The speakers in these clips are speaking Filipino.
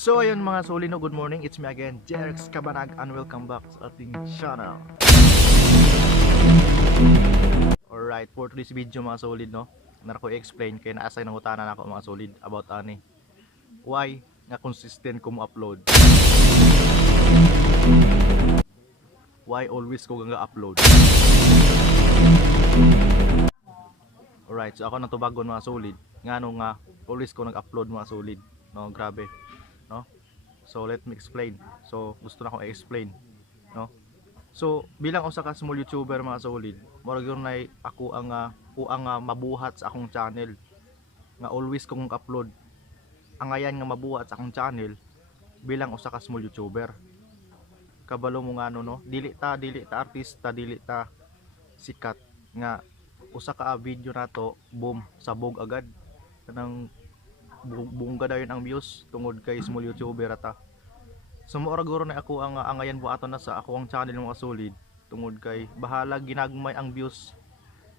So ayun mga solino, good morning. It's me again, Jerex Cabanag, and welcome back sa ating channel. Alright, for today's video mga solid, no, nara ko i-explain kay naasay ng utanan ako mga solid about ani why nga consistent ko mo upload, why always ko nga upload. Alright, so ako nang tubagon mga solid nga nga always ko nag-upload mga solid, no, grabe, no. So let me explain. So gusto na ko i-explain, no. So bilang usa ka small YouTuber mga solid, murag yun nay ako ang mabuhat sa akong channel nga always kong upload. Ang ayan nga mabuhat sa akong channel bilang usa ka small YouTuber. Kabalo mo nga no, dili ta artista, dili ta sikat nga usa ka video nato boom sabog agad kanang bungga dayon ang views tungod kay small YouTuber ata. So mura guro na ako ang angayan buhaton na sa ako ang channel mga solid tungod kay bahala ginagmay ang views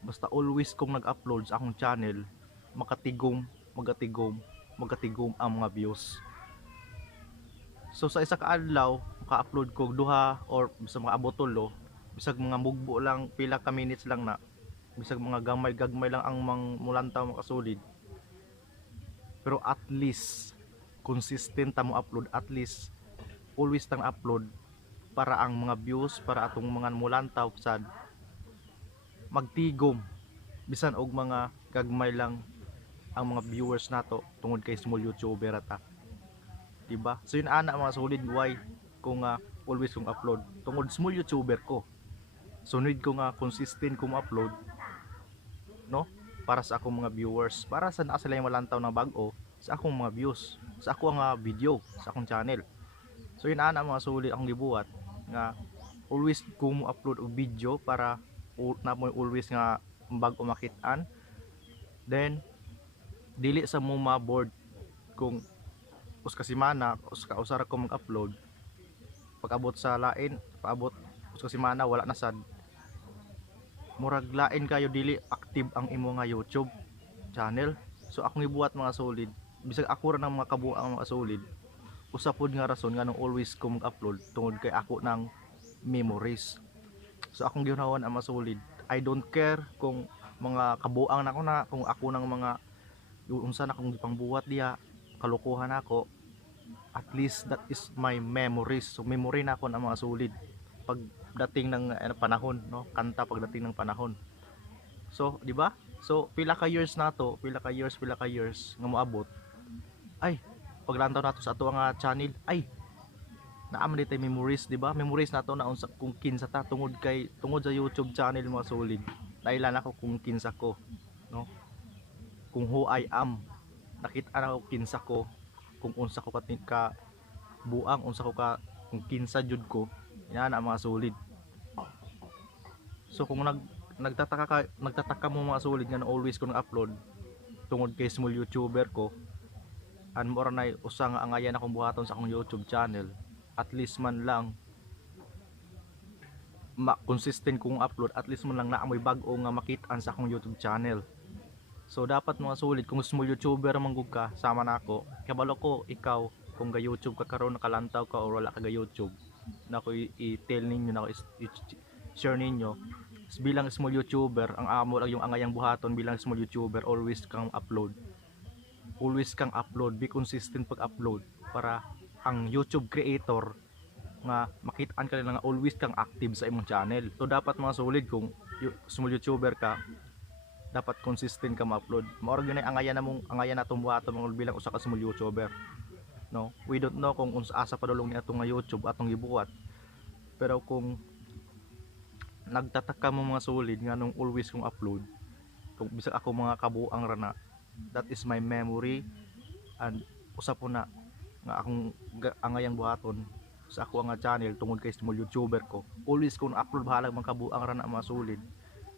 basta always kong nag-upload sa akong channel makatigom ang mga views. So sa isa ka adlaw maka-upload ko duha or sa mga abotolo bisag mga mugbo lang pila ka minutes lang na bisag mga gagmay lang ang mulantaw mga solid, pero at least consistent ta mo upload, at least always tang upload para ang mga views, para atong mga mulantaw sad magtigom bisan og mga gagmay lang ang mga viewers nato tungod kay small YouTuber ata, diba? So yun ana mga solid why ko nga always kong upload tungod small YouTuber ko, so need ko nga consistent kong upload, no, para sa akong mga viewers, para sa naa sila yung malantaw na bago sa akong mga views, sa akong nga video sa akong channel. So yun ana mga solid akong gibuhat nga always ko mo upload og video para na mo always nga bago makit-an, then dili sa mo ma-board kung uska semana usara ko mag-upload, pag-abot sa lain paabot uska semana wala na sad, murag lain kayo dili active ang imo nga YouTube channel. So akong gibuhat mga solid bisag ako ra ng mga kabuang mga solid, usa pod nga rason nga nung always ko mag-upload tungod kay ako ng memories. So akong gihunahon ang mga solid, I don't care kung mga kabuang nako na, kung ako ng mga unsa na kung gipangbuhat diha kalokohan ako, at least that is my memories. So memory na ako ng mga solid pagdating ng panahon, no, kanta pagdating ng panahon. So di ba, so pila ka years nato, pila ka years nga moabot, ay paglantaw nato sa ato nga channel, ay naam dito memories, di ba? Memories nato na unsa kung kinsa ta tungod sa YouTube channel mga solid. Nailan ako kung kinsa ko, no? Kung who I am. Nakita na ko kinsa ko, kung unsa ko ka buang, unsa ko ka kung kinsa jud ko. Yan ang mga solid. So kung nagtataka mo mga solid nga always ko nag-upload tungod kay small YouTuber ko, and more na usa nga angayan akong buhaton sa akong YouTube channel, at least man lang consistent kong upload, at least man lang na amoy bag-o nga makit-an sa akong YouTube channel. So dapat mga solid kung small YouTuber manggug ka sama na ako, kabalo ko ikaw kung ga YouTube ka karon nakalantaw ka or wala ka ga YouTube, na ko i-tell ninyo, na ko share ninyo bilang small YouTuber ang amo lang yung angayang buhaton bilang small YouTuber, always kang upload, be consistent pag-upload para ang YouTube creator nga makita-an ka nila nga always kang active sa imong channel. So dapat mga solid kung small YouTuber ka, dapat consistent ka ma-upload. Mao gyud ang angayan natong buhaton mga bilang usa ka small YouTuber, no. We don't know kung unsa asa padulong ni atong nga YouTube atong gibuhat, pero kung nagtataka mo mga solid nga nung always kong upload, kung bisag ako mga kabuang rana, that is my memory, and usa po na nga akong angayang buhaton sa ako nga channel tungod kay small YouTuber ko, always kong upload bahalag mga kabuang rana mga solid,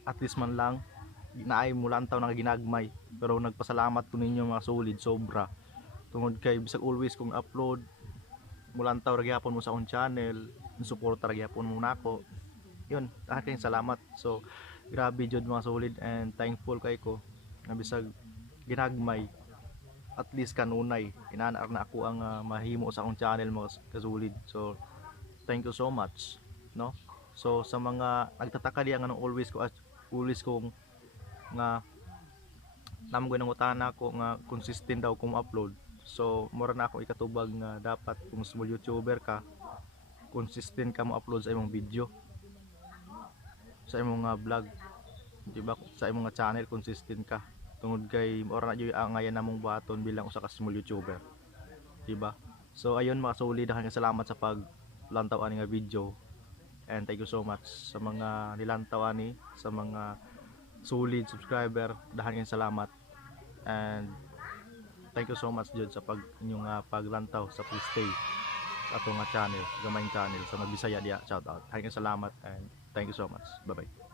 at least man lang naay mulantaw na ginagmay. Pero nagpasalamat ko ninyo mga solid sobra tungod kay bisag always kong upload mulantaw ra gyapon mo sa akong channel, suporta ra gyapon mo nako, yun aking salamat. So grabe jud mga solid, and thankful kay ko na bisag ginagmay at least kanunay inaanak na ako ang mahimo sa akong channel mga kasulid. So thank you so much, no? So sa mga nagtataka diyan nga always kong nga namo ginangutan ako nga consistent daw kung upload. So mura na ako ikatubag nga dapat kung small YouTuber ka, consistent ka mo upload sa imong video, sa imong vlog, di ba? Sa imong channel consistent ka. Tungod kay mura na jud ang ngayon namong buhaton bilang usa ka small YouTuber, di ba? So ayun mga solid, daghang salamat sa paglantaw ani nga video. And thank you so much sa mga nilantaw ani, sa mga solid subscriber, daghang salamat. And thank you so much jud sa inyong paglantaw sa pag-stay sa atong channel, gamay channel sa Magbisaya diya. Shout out. Daghang salamat and thank you so much. Bye bye.